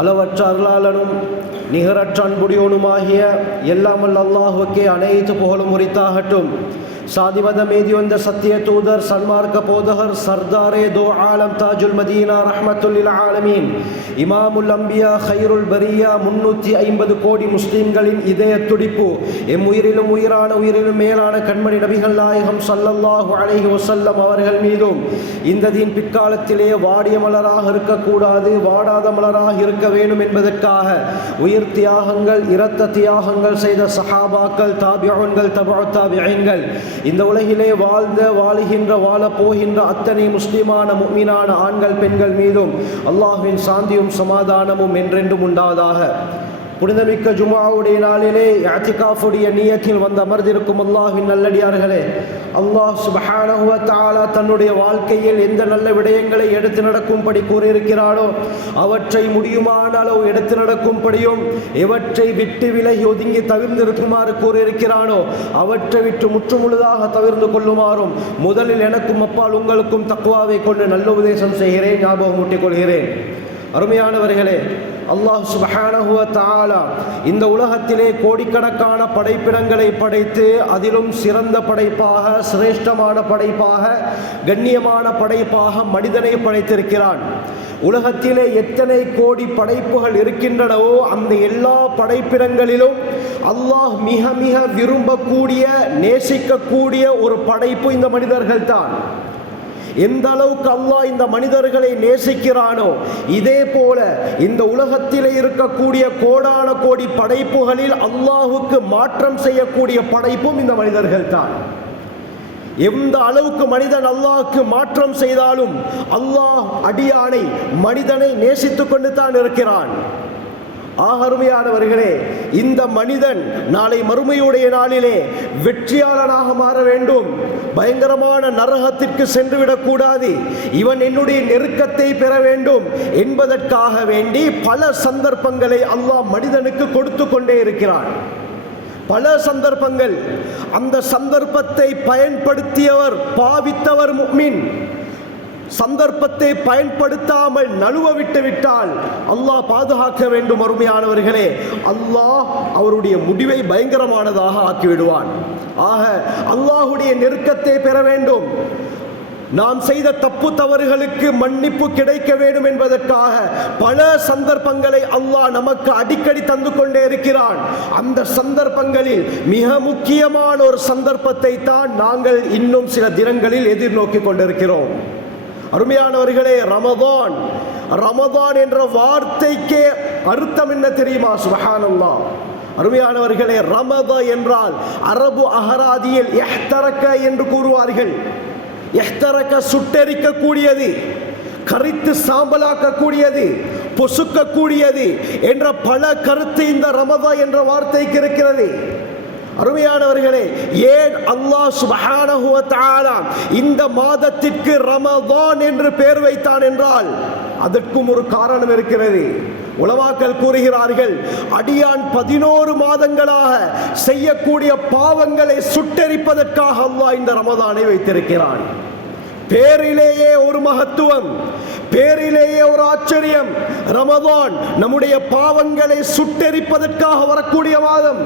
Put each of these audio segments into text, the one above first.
அளவற்ற அருளாளனும் நிகரற்ற அன்புடையோனுமாகிய எல்லாம் வல்ல அல்லாஹ்வுக்கே அனைத்து புகழும் உரித்தாகட்டும். சாதிமத மீதி வந்த சத்திய தூதர் சன்மார்க்க போதகர் சர்தாரே தோ ஆலம் தாஜுல் மதீனா ரஹ்மத்துல் ஆலமீன் இமாமுல் அம்பியா ஹைருல் பரியா 350 கோடி முஸ்லிம்களின் இதய துடிப்பு எம் உயிரிலும் உயிரான உயிரிலும் மேலான கண்மணி நபிகள் நாயகம் ஸல்லல்லாஹு அலைஹி வஸல்லம் அவர்கள் மீதும் இந்த தீன் பிற்காலத்திலே வாடிய மலராக இருக்கக்கூடாது, வாடாத மலராக இருக்க வேண்டும் என்பதற்காக உயிர் தியாகங்கள் இரத்த தியாகங்கள் செய்த சஹாபாக்கள், தாபிஊன்கள், தபஉ தாபிஈன்கள், இந்த உலகிலே வாழ்ந்த வாழுகின்ற வாழப்போகின்ற அத்தனை முஸ்லிமான முஃமினான ஆண்கள் பெண்கள் மீதும் அல்லாஹ்வின் சாந்தியும் சமாதானமும் என்றென்றும் உண்டாவதாக. புனிதமிக்க ஜும்ஆவுடைய நாளிலே இஅ்திகாஃபுடைய நியத்தில் வந்து அமர்ந்திருக்கும் அல்லாஹ்வின் நல்லடியார்களே, அல்லாஹ் சுப்ஹானஹு வ தஆலா தன்னுடைய வாழ்க்கையில் எந்த நல்ல விடயங்களை எடுத்து நடக்கும்படி கூறியிருக்கிறானோ அவற்றை முடியுமான அளவு எடுத்து நடக்கும்படியும், எவற்றை விட்டு விலகி ஒதுங்கி தவிர்ந்திருக்குமாறு கூறியிருக்கிறானோ அவற்றை விட்டு முற்றுமுழுதாக தவிர்ந்து கொள்ளுமாறும் முதலில் எனக்கும் அப்பால் உங்களுக்கும் தக்வாவை கொண்டு நல்ல உபதேசம் செய்கிறேன், ஞாபகம் ஊட்டிக் கொள்கிறேன். அருமையானவர்களே, அல்லாஹ் சுப்ஹானஹு வ தஆலா இந்த உலகத்திலே கோடிக்கணக்கான படைப்பினங்களை படைத்து அதிலும் சிறந்த படைப்பாக, சிரேஷ்டமான படைப்பாக, கண்ணியமான படைப்பாக மனிதனை படைத்திருக்கிறான். உலகத்திலே எத்தனை கோடி படைப்புகள் இருக்கின்றனவோ அந்த எல்லா படைப்பினங்களிலும் அல்லாஹ் மிக மிக விரும்பக்கூடிய, நேசிக்கக்கூடிய ஒரு படைப்பு இந்த மனிதர்கள் தான். எந்த அளவுக்கு அல்லாஹ் இந்த மனிதர்களை நேசிக்கிறானோ இதே போல இந்த உலகத்திலே இருக்கக்கூடிய கோடான கோடி படைப்புகளில் அல்லாஹுக்கு மாற்றம் செய்யக்கூடிய படைப்பும் இந்த மனிதர்கள் தான். எந்த அளவுக்கு மனிதன் அல்லாஹ்க்கு மாற்றம் செய்தாலும் அல்லாஹ் அடியானை, மனிதனை நேசித்துக் கொண்டு தான் இருக்கிறான். அருமையானவர்களே, இந்த மனிதன் நாளை மறுமையுடைய நாளிலே வெற்றியாளனாக மாற வேண்டும், பயங்கரமான நரகத்திற்கு சென்று விடக்கூடாது, இவன் என்னுடைய நெருக்கத்தை பெற வேண்டும் என்பதற்காக வேண்டி பல சந்தர்ப்பங்களை அல்லாஹ் மனிதனுக்கு கொடுத்து கொண்டே இருக்கிறான். பல சந்தர்ப்பங்கள். அந்த சந்தர்ப்பத்தை பயன்படுத்தியவர், பாவித்தவர் முஃமின். சந்தர்ப்பத்தை பயன்படுத்தாமல் நழுவ விட்டு விட்டால் அல்லாஹ் பாதுகாக்க வேண்டும். அருமையானவர்களே, அல்லாஹ் அவருடைய முடிவை பயங்கரமானதாக ஆக்கிவிடுவான். ஆக அல்லாஹுடைய நெருக்கத்தை பெற வேண்டும், நாம் செய்த தப்பு தவறுகளுக்கு மன்னிப்பு கிடைக்க வேண்டும் என்பதற்காக பல சந்தர்ப்பங்களை அல்லாஹ் நமக்கு அடிக்கடி தந்து கொண்டே இருக்கிறான். அந்த சந்தர்ப்பங்களில் மிக முக்கியமான ஒரு சந்தர்ப்பத்தை தான் நாங்கள் இன்னும் சில தினங்களில் எதிர்நோக்கி கொண்டிருக்கிறோம். அருமையானவர்களே, ரமதான். ரமதான் என்ற வார்த்தைக்கே அர்த்தம் என்ன தெரியுமா? சுப்ஹானல்லாஹ். அருமையானவர்களே, ரமத என்றால் அரபு அகராதியில் இஹ்தரக என்று கூறுவார்கள். இஹ்தரக சுட்டெரிக்கக்கூடியது, கரித்து சாம்பலாக்கக்கூடியது, பொசுக்கக்கூடியது என்ற பல கருத்து இந்த ரமதா என்ற வார்த்தைக்கு இருக்கிறது. அருமையானவர்களே, ஏன் அல்லாஹ் சுப்ஹானஹு வ தஆலா இந்த மாதத்திற்கு ரமதான் என்று பெயர் வைத்தான் என்றால் அதற்கும் ஒரு காரணம் இருக்கிறது. உலமாக்கள் கூறுகிறார்கள், அடியான் 11 மாதங்களாக செய்யக்கூடிய பாவங்களை சுட்டெரிப்பதற்காக அல்லாஹ் இந்த ரமதானை வைத்திருக்கிறான். பேரிலேயே ஒரு மகத்துவம், பேரிலேயே ஒரு ஆச்சரியம். ரமதான் நம்முடைய பாவங்களை சுட்டெரிப்பதற்காக வரக்கூடிய மாதம்,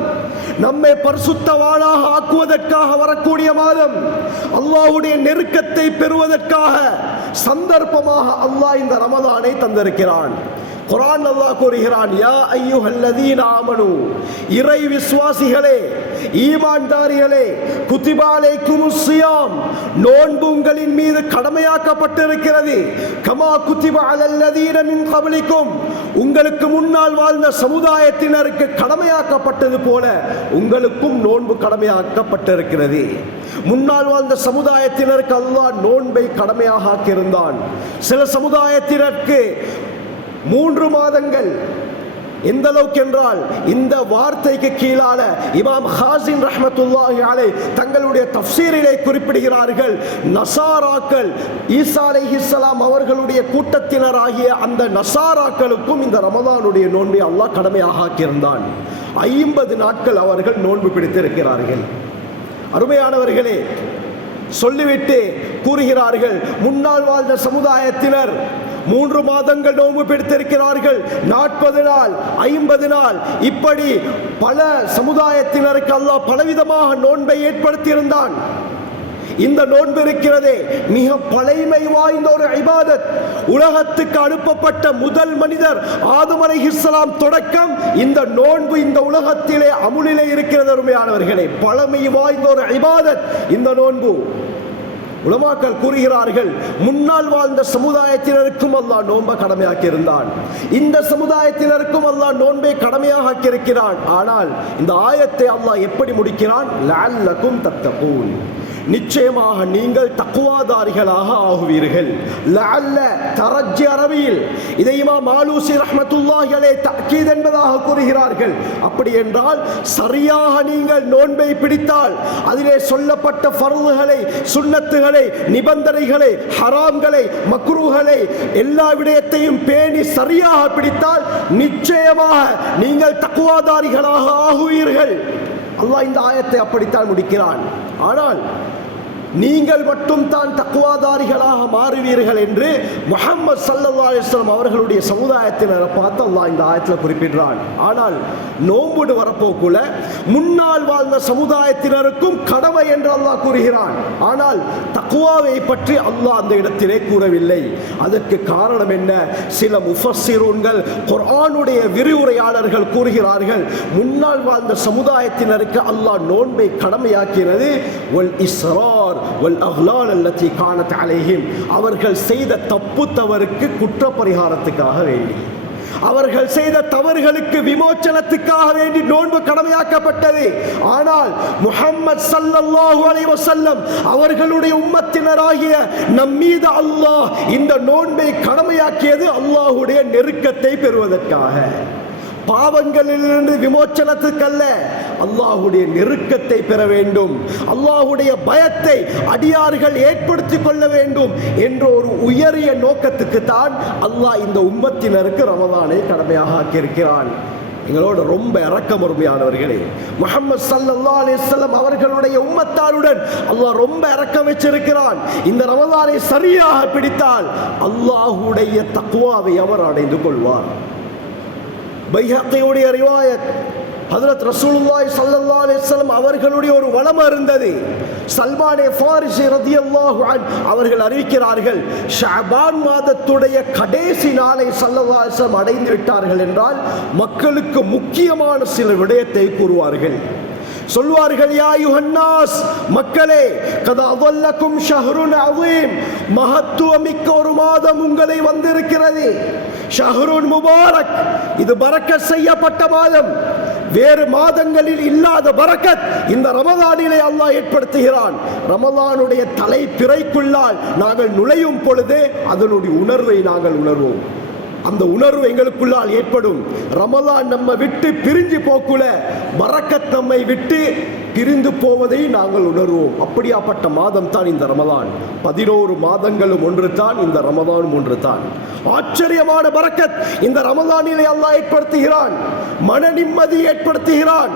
நம்மை பரிசுத்தவானாக ஆக்குவதற்காக வரக்கூடிய மாதம், அல்லாஹ்வுடைய நெருக்கத்தை பெறுவதற்காக சந்தர்ப்பமாக அல்லாஹ் இந்த ரமதானை தந்திருக்கிறான். குர்ஆன் அல்லாஹ் கூறுகிறான், யா அய்யுஹல்லதீன ஆமனு, இறை விசுவாசிகளே, ஈமான்தாரிகளே, குத்திபா அலைக்குமுஸ் ஸியாம், நோன்பு உங்களின் மீது கடமையாக்கப்பட்டிருக்கிறது. கமா குத்திபா அலல்லதீன மின் கப்லிக்கும், உங்களுக்கு முன்னால் வாழ்ந்த சமுதாயத்தினருக்கு கடமையாக்கப்பட்டது போல உங்களுக்கும் நோன்பு கடமையாக்கப்பட்டிருக்கிறது. முன்னால் வாழ்ந்த சமுதாயத்தினருக்கு அல்லாஹ் நோன்பை கடமையாக ஆக்கியிருந்தான். சில சமுதாயத்தினருக்கு 3 மாதங்கள். எந்த அளவுக்கு என்றால் இந்த வார்த்தைக்கு கீழான இமாம் ஹாஸின் ரஹ்மத்துல்லாஹி அலைஹி தங்களுடைய தஃப்சீரிலே குறிப்பிடுகிறார்கள், நசாராக்கள், ஈசா அலைஹிஸ்ஸலாம் அவர்களுடைய கூட்டத்தினராகிய அந்த நசாராக்களுக்கும் இந்த ரமதானுடைய நோன்பை அல்லாஹ் கடமையாக ஆக்கியிருந்தான். 50 நாட்கள் அவர்கள் நோன்பு பிடித்திருக்கிறார்கள். அருமையானவர்களே, சொல்லிவிட்டு கூறுகிறார்கள், முன்னால் வாழ்ந்த சமுதாயத்தினர் 3 மாதங்கள் நோன்பு பிடித்திருக்கிறார்கள், 40 நாள், 50 நாள், இப்படி பல சமுதாயத்தினருக்கு அல்லாஹ் பலவிதமாக நோன்பை ஏற்படுத்தியிருந்தான். இந்த நோன்பு இருக்கிறதே மிக பழைமை வாய்ந்த ஒரு இபாதத். உலகத்துக்கு அனுப்பப்பட்ட முதல் மனிதர் ஆதம் அலைஹிஸ்ஸலாம் தொடக்கம் இந்த நோன்பு இந்த உலகத்திலே அமுலிலே இருக்கிறது. அருமையானவர்களே, பழமை வாய்ந்த ஒரு இபாதத் இந்த நோன்பு. உலமாக்கள் கூறுகிறார்கள், முன்னால் வாழ்ந்த சமுதாயத்தினருக்கும் அல்லாஹ் நோன்பை கடமையாக்கி இருந்தான், இந்த சமுதாயத்தினருக்கும் அல்லாஹ் நோன்பை கடமையாக ஆக்கியிருக்கிறான். ஆனால் இந்த ஆயத்தை அல்லாஹ் எப்படி முடிக்கிறான்? லஅல்லகும் தத்தகூன், நிச்சயமாக நீங்கள் தக்வாதாரிகளாக ஆகுவீர்கள். லஅல்ல தரஜ்ஜி அரபியில் இதை இமாம் ஆலூசி ரஹ்மத்துல்லாஹி அலைஹி தஅக்கீத் என்பதாக கூறுகிறார்கள். அப்படி என்றால் சரியாக நீங்கள் நோன்பை பிடித்தால் அதிலே சொல்லப்பட்ட ஃபர்துகளை, சுன்னத்துகளை, நிபந்தனைகளை, ஹராம்களை, மக்ரூஹ்களை எல்லா விடயத்தையும் பேணி சரியாக பிடித்தால் நிச்சயமாக நீங்கள் தக்வாதாரிகளாக ஆகுவீர்கள். அல்லாஹ் இந்த ஆயத்தை அப்படித்தான் முடிக்கிறான். ஆனால் நீங்கள் மட்டும் தான் தக்வாதாரிகளாக மாறுவீர்கள் என்று முஹம்மது ஸல்லல்லாஹு அலைஹி வஸல்லம் அவர்களுடைய சமுதாயத்தினரை பார்த்து அல்லாஹ் இந்த ஆயத்தில் குறிப்பிடுறான். ஆனால் நோன்பு வரப்போக்குள்ள முன்னால் வாழ்ந்த சமுதாயத்தினருக்கும் கடமை என்று அல்லாஹ் கூறுகிறான். ஆனால் தக்வாவை பற்றி அல்லாஹ் அந்த இடத்திலே கூறவில்லை. அதற்கு காரணம் என்ன? சில முஃபஸ்ஸிரூன்கள், குர்ஆனுடைய விரிவுரையாளர்கள் கூறுகிறார்கள், முன்னால் வாழ்ந்த சமுதாயத்தினருக்கு அல்லாஹ் நோன்பை கடமையாக்கினது வல் இஸ்ரார் வல் அக்லால் அல்லதி கானத் அலைஹிம், அவர்கள் செய்த தப்பு தவறுக்கு குற்ற பரிகாரத்துக்காக வேண்டி, அவர்கள் செய்த தவறுகளுக்கு விமோச்சனத்துக்காக வேண்டி நோன்பு கடமையாக்கப்பட்டது. ஆனால் முஹம்மது ஸல்லல்லாஹு அலைஹி வஸல்லம் அவர்களுடைய உம்மத்தினராகிய நம்மீது அல்லாஹ் இந்த நோன்பை கடமையாக்கியது அல்லாஹ்வுடைய நெருக்கத்தை பெறுவதற்காக, பாவங்களிலிருந்து விமோச்சனத்துக்கல்ல, அல்லாஹ்வுடைய நெருக்கத்தை பெற வேண்டும், அல்லாஹ்வுடைய பயத்தை அடியார்கள் ஏற்படுத்திக் கொள்ள வேண்டும் என்ற ஒரு உயரிய நோக்கத்துக்கு தான் அல்லாஹ் இந்த உம்மத்தினருக்கு ரமதானை கடமையாக ஆக்கியிருக்கிறான். எங்களோட ரொம்ப இரக்கம் உரிமையானவர்களே, முஹம்மது ஸல்லல்லாஹு அலைஹி வஸல்லம் அவர்களுடைய உம்மத்தாருடன் அல்லாஹ் ரொம்ப இரக்கம் வச்சிருக்கிறான். இந்த ரமதானை சரியாக பிடித்தால் அல்லாஹ்வுடைய தக்வாவை அவர் அடைந்து கொள்வார். பைஹக்கியுடைய ரிவாயத், ஹஜ்ரத் ரசூலுல்லாஹி ஸல்லல்லாஹு அலைஹி வஸல்லம் அவர்களுடைய ஒரு வளம் இருந்தது. சல்மானே ஃபாரிஸி ரலியல்லாஹு அன்ஹு அவர்கள் அறிவிக்கிறார்கள், ஷஅபான் மாதத்துடைய கடைசி நாளை ஸல்லல்லாஹு அலைஹி வஸல்லம் அடைந்து விட்டார்கள் என்றால் மக்களுக்கு முக்கியமான சில விடயத்தை கூறுவார்கள். சொல்வார்கள், யா அய்யுஹன்னாஸ், மக்களே, கத் அதல்லக்கும் ஷஹ்ருன் அஸீம், மகத்துவமிக்க ஒரு மாதம் உங்களை வந்திருக்கிறது. ஷஹ்ருன் முபாரக், இது பரக்கத் செய்யப்பட்ட மாதம். வேறு மாதங்களில் இல்லாத பரக்கத் இந்த ரமதானிலே அல்லாஹ் ஏற்படுத்துகிறான். ரமதானுடைய தலைப்பிறைக்குள்ளால் நாங்கள் நுழையும் பொழுது அதனுடைய உணர்வை நாங்கள் உணர்வோம். அந்த உணர்வு எங்களுக்குள்ளால் ஏற்படும். ரமலான் நம்ம விட்டு பிரிஞ்சு போக்குல பரக்கத் நம்மை விட்டு பிரிந்து போவதை நாங்கள் உணர்வோம். அப்படியாப்பட்ட மாதம் தான் இந்த ரமலான். 11 மாதங்களும் ஒன்று தான், இந்த ரமலானும் ஒன்று தான். ஆச்சரியமான பரக்கத் இந்த ரமலானிலே அல்லாஹ் ஏற்படுத்துகிறான், மன நிம்மதி ஏற்படுத்துகிறான்.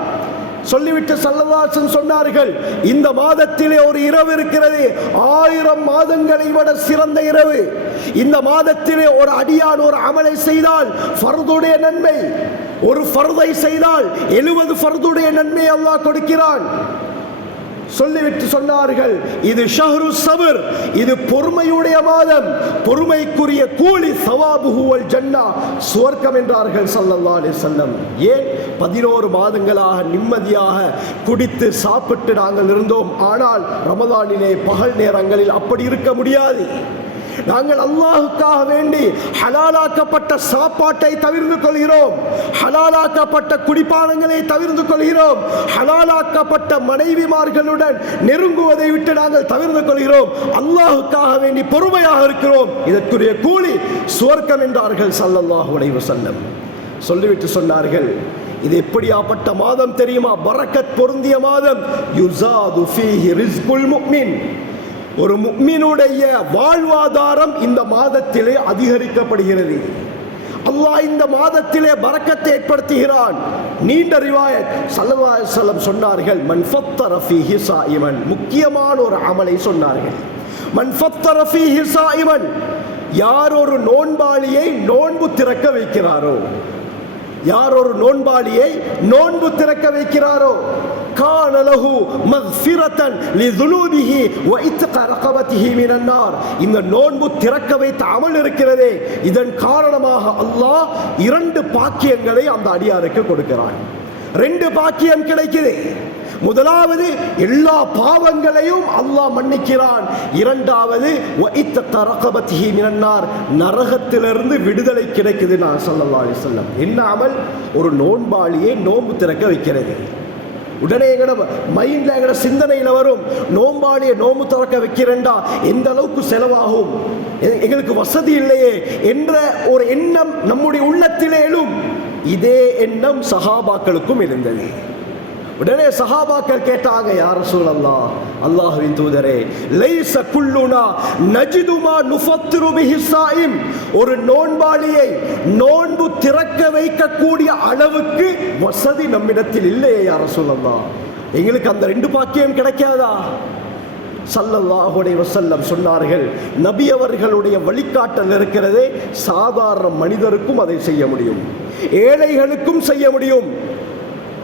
சொல்லிவிட்டு ஸல்லல்லாஹு அலைஹி வஸல்லம் சொன்னார்கள், இந்த மாதத்திலே ஒரு இரவு இருக்கிறது 1000 மாதங்களை விட சிறந்த இரவு. இந்த மாதத்திலே ஒரு அடியான் ஒரு அமலை செய்தால் ஃபர்துடைய நன்மை, ஒரு ஃபர்தை செய்தால் 70 ஃபர்துடைய நன்மை அல்லாஹ் கொடுக்கிறான். சொல்லிவிட்டு சொன்னார்கள், இது ஷஹ்ரு சபர், இது பொறுமையுடைய மாதம், பொறுமைக்குரிய கூலி சவாபுஹு வல் ஜன்னா, சுவர்க்கம் என்றார்கள் ஸல்லல்லாஹு அலைஹி வஸல்லம். ஏன் 11 மாதங்களாக நிம்மதியாக குடித்து சாப்பிட்டு நாங்கள் இருந்தோம். ஆனால் ரமதானிலே பகல் நேரங்களில் அப்படி இருக்க முடியாது. நாங்கள் அல்லாஹுக்காக வேண்டி ஹலாலாக்கப்பட்ட சாப்பாட்டை தவிர்த்து கொள்கிறோம், ஹலாலாக்கப்பட்ட குடிப்பானங்களை தவிர்த்து கொள்கிறோம், ஹலாலாக்கப்பட்ட மனைவிமார்களுடன் நெருங்குவதை விட்டு நாங்கள் தவிர்த்து கொள்கிறோம். அல்லாஹுக்காக வேண்டி பொறுமையாக இருக்கிறோம். இதற்குரிய கூலி சுவர்க்கம் என்றார்கள் ஸல்லல்லாஹு அலைஹி வஸல்லம். சொல்லிவிட்டு சொன்னார்கள், இது எப்படியாப்பட்ட மாதம் தெரியுமா? பரக்கத் பொருந்திய மாதம். யுஸாது ஃபீஹி ரிஸ்குல் முஃமின், ஒரு முஃமினுடைய வாழ்வாதாரம் இந்த மாதத்திலே அதிகரிக்கப்படுகிறது. அல்லாஹ் இந்த மாதத்திலே பரக்கத்தை ஏற்படுத்துகிறான். நீண்ட ரிவாயத், ஸல்லல்லாஹு அலைஹி வஸல்லம் சொன்னார்கள், மன் ஃபத்தர ஃபீஹி ஸாயிமன், முக்கியமான ஒரு அமலை சொன்னார்கள். மன் ஃபத்தர ஃபீஹி ஸாயிமன், யார் ஒரு நோன்பாளியை நோன்பு திறக்க வைக்கிறாரோ, யார் ஒரு நோன்பாளியை நோன்பு திறக்க வைக்கிறாரோ, கான லஹு மக்ஃபிரத்தன் லிதுனூபிஹி வ இத்க ரகபத்திஹி மினன் நார். இந்த நோன்பு திறக்க வைத்த அமல் இருக்கிறதே, இதன் காரணமாக அல்லாஹ் 2 பாக்கியங்களை அந்த அடியாருக்கு கொடுக்கிறான். 2 பாக்கியம் கிடைக்குது. முதலாவது, எல்லா பாவங்களையும் அல்லாஹ் மன்னிக்கிறான். இரண்டாவது, வ இத்க ரகபத்திஹி மினன் நார், நரகத்திலிருந்து விடுதலை கிடைக்குது. நான் ஸல்லல்லாஹு அலைஹி வஸல்லம் என்ன அமல்? ஒரு நோன்பாளியை நோன்பு திறக்க வைக்கிறது. உடனே எங்கட மைண்ட்ல எங்கட சிந்தனையில் வரும், நோன்பாளியை நோன்பு திறக்க வைக்கிறேன்டா எந்த அளவுக்கு செலவாகும், எங்களுக்கு வசதி இல்லையே என்ற ஒரு எண்ணம் நம்முடைய உள்ளத்திலே எழும். இதே எண்ணம் சஹாபாக்களுக்கும் இருந்தது. உடனே சஹாபாக்கள் கேட்டாங்க, யா ரசூலல்லாஹ், அல்லாஹ்வின் தூதரே, லைஸ குல்லுனா நஜிது மா நுஃபத்திரு பிஹி ஸாயிம். ஒரு நோன்பாளியை நோன்பு திறக்க வைக்கக்கூடிய அளவுக்கு வசதி நம்மிடத்தில் இல்லையே யா ரசூலல்லாஹ், எங்களுக்கு அந்த 2 பாக்கியம் கிடைக்காதா? ஸல்லல்லாஹு அலைஹி வஸல்லம் சொன்னார்கள், நபி அவர்களுடைய வழிகாட்டல் இருக்கிறதே, சாதாரண மனிதருக்கும் அதை செய்ய முடியும், ஏழைகளுக்கும் செய்ய முடியும்.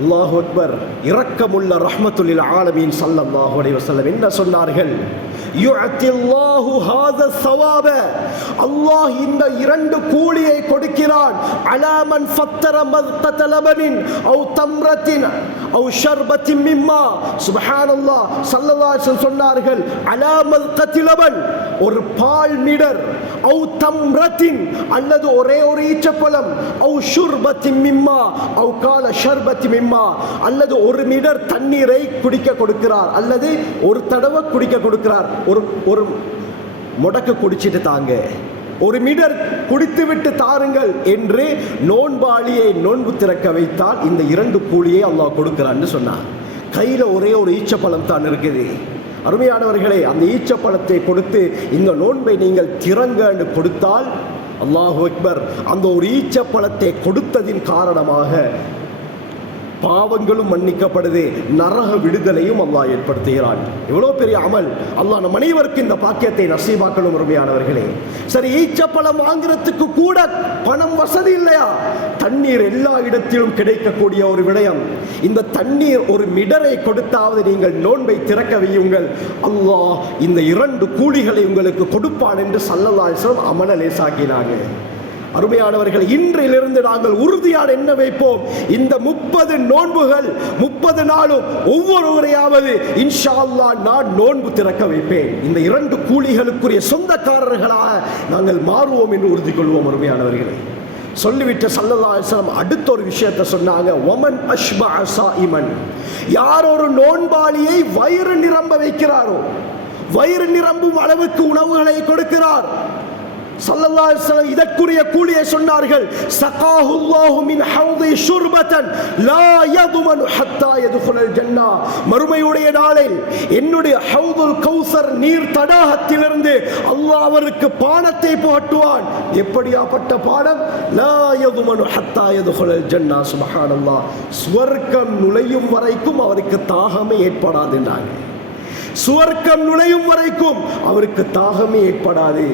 அல்லாஹு அக்பர். இரக்கமுள்ள ரஹ்மத்துல் லில் ஆலமீன் ஸல்லல்லாஹு அலைஹி வஸல்லம் என்ன சொன்னார்கள்? யுஅத்தில்லாஹு ஹாதா ஸவாப. அல்லாஹ் இந்த 2 கூலியை கொடுக்கிறான். அலா மன் ஃபத்தர மத்கத லபனின் அவ் தம்ரத்தின் அவ் ஷர்பத்தின் மிம்மா. சுப்ஹானல்லாஹ். ஸல்லல்லாஹு அலைஹி வஸல்லம் சொன்னார்கள், அலா மத்கதி லபன், ஒரு பால் மிடர், அவ் தம்ரத்தின், அல்லது ஒரே ஒரு ஈச்சப்பழம், அவ் ஷுர்பத்தின் மிம்மா அவ் கால ஷர்பத்தின் மிம்மா, அல்லது ஒரு மிடர் தண்ணீரை குடிக்க கொடுக்கிறார், அல்லது ஒரு தடவை குடிக்க கொடுக்கிறார். ஒரு முடக்கு குடிச்சிட்டு தாங்க, ஒரு மிடர் குடித்து விட்டு தாருங்கள் என்று நோன்பாளியை நோன்பு திறக்க வைத்தால் இந்த 2 கூலியை அல்லாஹ் கொடுக்கிறான்னு சொன்னார். கையில் ஒரே ஒரு ஈச்சப்பழம் தான் இருக்குது. அருமையானவர்களே, அந்த ஈச்சப்பழத்தை கொடுத்து இந்த நோன்பை நீங்கள் திறங்கன்னு கொடுத்தால், அல்லாஹு அக்பர், அந்த ஒரு ஈச்சப்பழத்தை கொடுத்ததின் காரணமாக பாவங்களும் மன்னிக்கப்படுது, நரக விடுதலையும் அல்லாஹ் ஏற்படுத்துகிறான். எவ்வளோ பெரிய அமல்! அல்லாஹ் நம் அனைவருக்கும் இந்த பாக்கியத்தை நசீபாக்கணும். உரிமையானவர்களே, சரி, ஈச்சப்பழம் வாங்குறதுக்கு கூட பணம் வசதி இல்லையா? தண்ணீர் எல்லா இடத்திலும் கிடைக்கக்கூடிய ஒரு விடயம். இந்த தண்ணீர் ஒரு மிடரை கொடுத்தாவது நீங்கள் நோன்பை திறக்க வையுங்கள், அல்லாஹ் இந்த 2 கூலிகளை உங்களுக்கு கொடுப்பான் என்று ஸல்லல்லாஹு அலைஹி வஸல்லம் அமல லேசாக்கினாங்க. அருமையானவர்கள், இன்றிலிருந்து நாங்கள் உறுதியான என்ன வைப்போம், இந்த 30 நோன்புகள் 30 நாளும் ஒவ்வொருவரையாவது இன்ஷா அல்லாஹ் நான் நோன்பு திறக்க வைப்பேன். இந்த 2 கூலிகளுக்குரிய சொந்தக்காரர்களாக நாங்கள் மாறுவோம் என்று உறுதி கொள்வோம். அருமையானவர்களே, சொல்லிவிட்டு ஸல்லல்லாஹு அலைஹி வஸல்லம் அடுத்த ஒரு விஷயத்தை சொன்னாங்க, வமன் அஷ்பஅ ஸாயிமன், யார் ஒரு நோன்பாளியை வயிறு நிரம்ப வைக்கிறாரோ, வயிறு நிரம்பும் அளவுக்கு உணவுகளை கொடுக்கிறார், ஸல்லல்லாஹு அலைஹி வஸல்லம் இதற்குரிய கூலியை சொன்னார்கள், ஸகாஹுல்லாஹு மின் ஹௌதி ஷுர்பத்தன் லா யதுமனு ஹத்தா யதுகுலல் ஜன்னah. மறுமையுடைய நாளில் என்னுடைய ஹௌதுல் கௌசர் நீர் தடாகத்திலிருந்து அல்லாஹ் அவருக்கு பானத்தை புகட்டுவான். எப்படியாப்பட்ட பானம்? லா யதுமனு ஹத்தா யதுகுலல் ஜன்னah. சுப்ஹானல்லாஹ். சுவர்க்கம் நுழையும் வரைக்கும் அவருக்கு தாகமே ஏற்படாதுன்றாங்க. சுவர்க்கம் நுழையும் வரைக்கும் அவருக்கு தாகமே ஏற்படாது.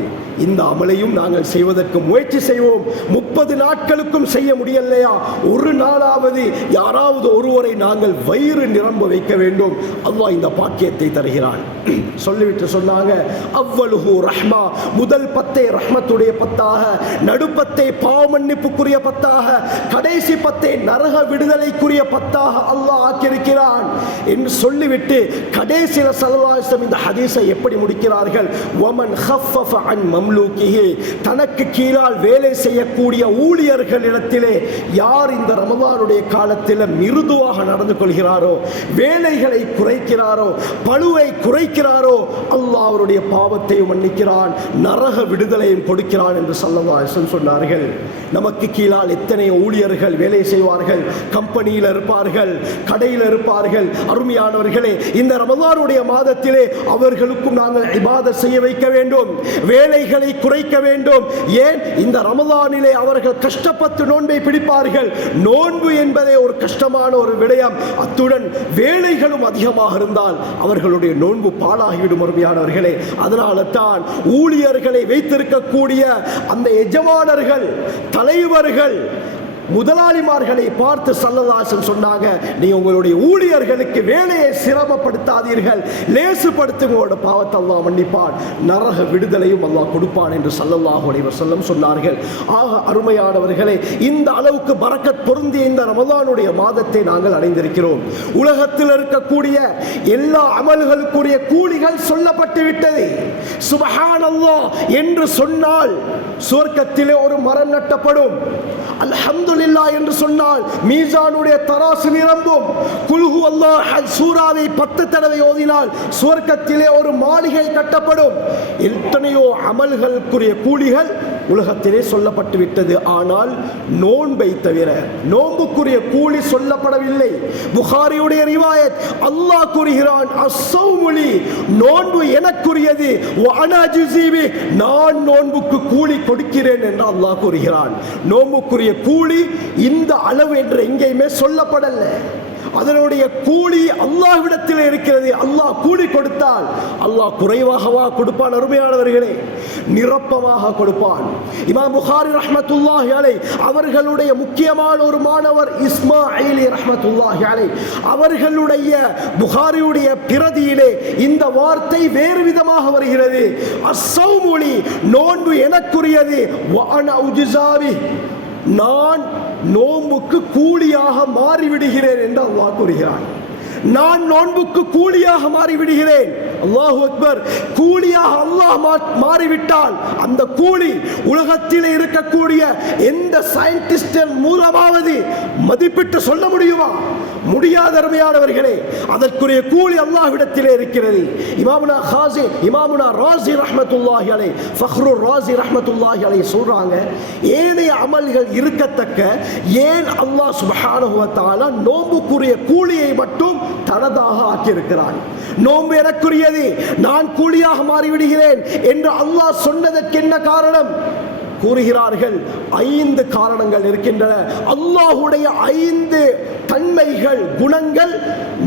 இந்த அமலையும் நாங்கள் செய்வதற்கு முயற்சி செய்வோம். 30 நாட்களுக்கும் செய்ய முடியலையா, ஒரு நாளாவது யாராவது ஒருவரை நாங்கள் வயிறு நிரம்ப வைக்க வேண்டும். அல்லாஹ் இந்த பாக்கியத்தை தருகிறான். சொல்லிவிட்டு சொன்னாங்க, அவ்வலுஹு ரஹ்மா, முதல் 10 ரஹ்மத்துடைய 10ஆக, நடுப்பத்தை பாவ மன்னிப்புக்குரிய 10ஆக, கடைசி 10 நரக விடுதலைக்குரிய 10ஆக அல்லாஹ் ஆக்கியிருக்கிறான் என்று சொல்லிவிட்டு கடைசியில் ஸல்லல்லாஹு அலைஹி வஸல்லம் இந்த ஹதீஸை எப்படி முடிக்கிறார்கள்? வமன் ஹஃபஃப அன் மம்லூகிஹி, தனக்கு கீழால் வேலை செய்யக்கூடிய ஊழியர்களிடத்திலே யார் இந்த ரமலானுடைய காலத்தில் மிருதுவாக நடந்து கொள்கிறாரோ, வேலைகளை குறைக்கிறாரோ, பளுவை குறைக்கிறாரோ, அல்லாஹ் அவருடைய பாவத்தையும் மன்னிக்கிறான், நரக விடுதலையும் கொடுக்கிறான் என்று ஸல்லல்லாஹு அலைஹி வஸல்லம் சொன்னார்கள். நமக்கு கீழால் எத்தனை ஊழியர்கள் வேலை செய்வார்கள், கம்பெனியில் இருப்பார்கள், கடையில் இருப்பார்கள். அருமையானவர்களே, இந்த ரமலானுடைய மாதத்திலே அவர்களுக்கும் நாங்கள் இபாதத் செய்ய வைக்க வேண்டும். வேலைகள் வேலைகளை குறைக்க வேண்டும். ஏன் இந்த ரமலானிலே அவர்கள் கஷ்டப்பட்டு நோன்பை பிடிப்பார்கள். நோன்பு என்பதே ஒரு கஷ்டமான ஒரு விடயம். அத்துடன் வேலைகளும் அதிகமாக இருந்தால் அவர்களுடைய நோன்பு பாழாகிவிடும் அருமையானவர்களே. அதனால தான் ஊழியர்களை வைத்திருக்கக்கூடிய அந்த எஜமானர்கள், தலைவர்கள், முதலாளிமார்களை பார்த்து ஸல்லல்லாஹு அலைஹி வஸல்லம் சொன்னாங்க, நீங்க உங்களுடைய ஊழியர்களுக்கு வேலையை சிரமப்படுத்தாதீர்கள், லேசுபடுத்துங்களோட பாவத்தை அல்லாஹ் மன்னிப்பான், நரக விடுதலையும் அல்லாஹ் கொடுப்பான் என்று ஸல்லல்லாஹு அலைஹி வஸல்லம் சொன்னார்கள். ஆக அருமையானவர்களே, இந்த அளவுக்கு பரக்கத் பொருந்திய இந்த ரமலானுடைய மாதத்தை நாங்கள் அடைந்திருக்கிறோம். உலகத்தில் இருக்கக்கூடிய எல்லா அமல்களுக்குரிய கூலிகள் சொல்லப்பட்டு விட்டது. சுப்ஹானல்லாஹ் என்று சொன்னால் சுவர்க்கத்திலே ஒரு மரம் நட்டப்படும். அல்ஹம்துலில்லாஹ் என்று சொன்னால் மீசானுடைய தராசு நிரம்பும். குல் ஹுவல்லாஹ் சூராவை 10 தடவை ஓதினால் சுவர்க்கத்திலே ஒரு மாளிகை கட்டப்படும். எத்தனையோ அமல்களுக்குரிய கூலிகள் உலகத்திலே சொல்லப்பட்டு விட்டது. ஆனால் நோன்பை தவிர நோன்புக்குரிய கூலி சொல்லப்படவில்லை. புகாரியுடைய ரிவாயத், அல்லாஹ் கூறுகிறான், அஸ்ஸௌமுலி, நோன்பு எனக்குரியது, வ அனா அஜ்ஸீபி, நான் நோன்புக்கு கூலி கொடுக்கிறேன் என்று அல்லாஹ் கூறுகிறான். நோன்புக்குரிய கூலி இந்த அளவு என்று எங்கேயுமே சொல்லப்படல. அதனுடைய கூலி அல்லாஹ்விடத்தில் இருக்கிறது. அல்லாஹ் கூலி கொடுத்தால் அல்லாஹ் குறைவாகவா கொடுப்பான்? அருமையானவர்களே, நிரப்பமாக கொடுப்பான். இமாம் புகாரி ரஹ்மத்துல்லாஹி அலைஹி அவர்களுடைய முக்கியமான ஒரு மாணவர் இஸ்மாஈலி ரஹ்மத்துல்லாஹி அலைஹி அவர்களுடைய புகாரியுடைய பிரதியிலே இந்த வார்த்தை வேறு விதமாக வருகிறது. அஸ்ஸௌமுலி, நோன்பு எனக்குரியது, வ அனா உஜ்ஸாபி, நான் நோன்புக்கு கூலியாக மாறிவிடுகிறேன் என்று அல்லாஹ் கூறுகிறான். நான் நோன்புக்கு கூலியாக மாறிவிடுகிறேன். அல்லாஹு அக்பர். கூலியாக அல்லாஹ் மாறிவிட்டால் அந்த கூலி உலகத்தில் இருக்கக்கூடிய எந்த சயின்டிஸ்ட் மூலமாவது மதிப்பிட்டு சொல்ல முடியுமா? முடியாத அருமையானவர்களே. அதற்குரிய கூலி அல்லாஹ்விடத்திலே இருக்கிறது. இமாமுனா ராஸி ரஹ்மத்துல்லாஹி அலைஹி, ஃபக்ருர் ராஸி ரஹ்மத்துல்லாஹி அலைஹி சொல்றாங்க, ஏனைய அமல்கள் இருக்கத்தக்க ஏன் அல்லாஹ் சுப்ஹானஹு வ தஆலா நோன்புக்குரிய கூலியை மட்டும் தனதாக ஆக்கியிருக்கிறான்? நோன்பு எனக்குரியது, நான் கூலியாக மாறிவிடுகிறேன் என்று அல்லாஹ் சொன்னதற்கு என்ன காரணம்? கூறுகிறார்கள் 5 காரணங்கள் இருக்கின்றன. அல்லாஹ்வுடைய 5 தன்மைகள், குணங்கள்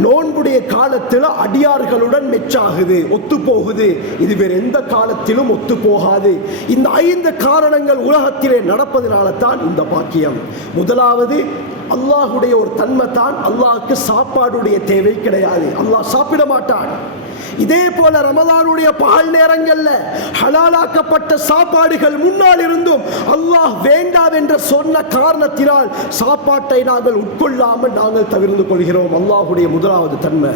நோன்புடைய காலத்தில் அடியார்களுடன் மெச்சாகுது, ஒத்து போகுது. இது வேறு எந்த காலத்திலும் ஒத்து போகாது. இந்த 5 காரணங்கள் உலகத்திலே நடப்பதனால தான் இந்த பாக்கியம். முதலாவது, அல்லாஹ்வுடைய ஒரு தன்மை தான், அல்லாஹ்வுக்கு சாப்பாடுடைய தேவை கிடையாது. அல்லாஹ் சாப்பிட மாட்டான். இதே போல ரமலானுடைய பகல் நேரங்கள்ல ஹலாலாக்கப்பட்ட சாப்பாடுகள் முன்னால் இருந்தும் அல்லாஹ் வேண்டாம் என்று சொன்ன காரணத்தினால் சாப்பாட்டை நாங்கள் உட்கொள்ளாமல் நாங்கள் தவிர்த்து கொள்கிறோம். அல்லாஹ்வுடைய முதலாவது தன்மை.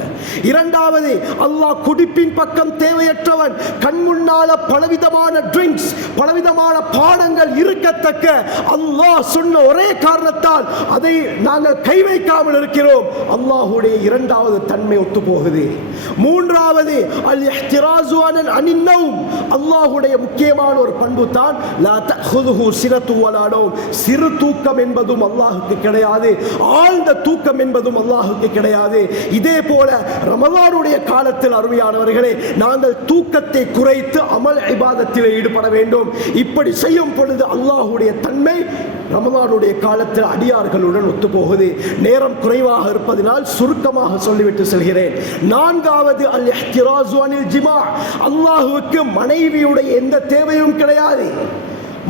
இரண்டாவது, அல்லாஹ் குடிப்பின் பக்கம் தேவையற்றவன். கண் முன்னால பலவிதமான ட்ரிங்க்ஸ், பலவிதமான பானங்கள் இருக்கத்தக்க அல்லாஹ் சொன்ன ஒரே காரணத்தால் அதை நாங்கள் கை வைக்காமல் இருக்கிறோம். அல்லாஹ்வுடைய இரண்டாவது தன்மை ஒத்து போகுது. மூன்றாவது, அல்-இஹ்திராஸு அனின் நௌம். அல்லாஹ்வுடைய முக்கியமான ஒரு பண்பு தான் லா தஅஹுதுஹு சினத்து வலா நௌம். சிறு தூக்கம் என்பதும் அல்லாஹ்வுக்கு கிடையாது, ஆழ்ந்த தூக்கம் என்பதும் அல்லாஹ்வுக்கு கிடையாது. இதே போல ரமலானுடைய காலத்தில் அருமையானவர்களே, நாங்கள் தூக்கத்தை குறைத்து அமல் இபாதத்தில் ஈடுபட வேண்டும். இப்படி செய்யும் பொழுது அல்லாஹ்வுடைய தன்மை ரமலானுடைய காலத்தில் அடியார்களுடன் ஒத்துப்போகுது. நேரம் குறைவாக இருப்பதனால் சுருக்கமாக சொல்லிவிட்டு செல்கிறேன். நான்காவது, அல்-இஹ்திராஸு அனில் ஜிமா. அல்லாஹ்வுக்கு மனைவியுடைய எந்த தேவையும் கிடையாது.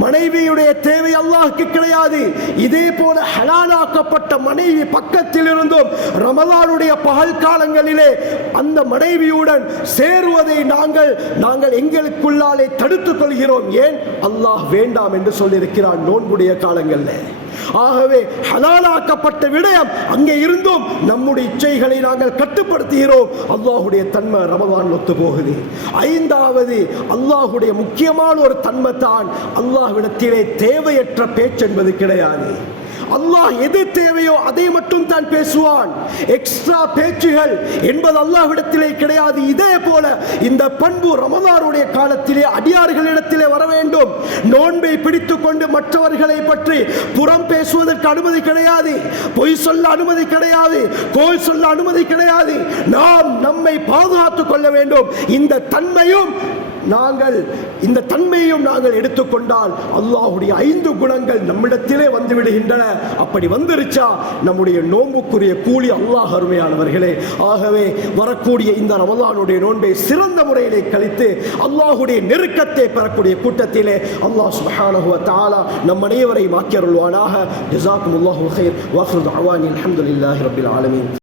மனைவியுடைய தேவை அல்லாஹ்வுக்கு கிடையாது. இதே போல ஹலாலாக்கப்பட்ட மனைவி பக்கத்தில் இருந்தும் ரமலானுடைய பகல் காலங்களிலே அந்த மனைவியுடன் சேருவதை நாங்கள் எங்களுக்குள்ளாலே தடுத்துக் கொள்கிறோம். ஏன்? அல்லாஹ் வேண்டாம் என்று சொல்லியிருக்கிறான் நோன்புடைய காலங்களில். ஆகவே ஹலாலாக்கப்பட்ட விடயம் அங்கே இருந்தும் நம்முடைய இச்சைகளை நாங்கள் கட்டுப்படுத்துகிறோம். அல்லாஹ்வுடைய தன்மை ரமலான் ஒத்து போகுது. ஐந்தாவது, அல்லாஹ்வுடைய முக்கியமான ஒரு தன்மை தான், அல்லாஹ்விடத்திலே தேவையற்ற பேச்சு என்பது கிடையாது. அல்லாஹ் எது தேவையோ அதை மட்டும் தான் பேசுவான். எக்ஸ்ட்ரா பேச்சுகள் என்பது அல்லாஹ்விடத்திலே கிடையாது. இதே போல இந்த பண்பு ரமலானுடைய காலத்திலே அடியார்களிடத்திலே வர வேண்டும். நோன்பை பிடித்துக் கொண்டு மற்றவர்களை பற்றி புறம் பேசுவதற்கு அனுமதி கிடையாது, பொய் சொல்ல அனுமதி கிடையாது, கோல் சொல்ல அனுமதி கிடையாது. நாம் நம்மை பாதுகாத்துக் கொள்ள வேண்டும். இந்த தன்மையும் நாங்கள் இந்த தன்மையையும் நாங்கள் எடுத்துக்கொண்டால் அல்லாஹ்வுடைய 5 குணங்கள் நம்மிடத்திலே வந்து விடுகின்றன. அப்படி வந்துருச்சா நம்முடைய நோன்புக்குரிய கூலி அல்லாஹ் அருமையானவர்களே. ஆகவே வரக்கூடிய இந்த ரமலானுடைய நோன்பை சிறந்த முறையிலே கழித்து அல்லாஹ்வுடைய நெருக்கத்தை பெறக்கூடிய கூட்டத்திலே அல்லாஹ் சுப்ஹானஹு வ தஆலா நம் அனைவரையும் ஆக்கி அருள்வானாக. ஜஸாக்குமுல்லாஹு கைர். வ ஆகிரு தஅவானி அல்ஹம்துலில்லாஹி ரப்பில் ஆலமீன்.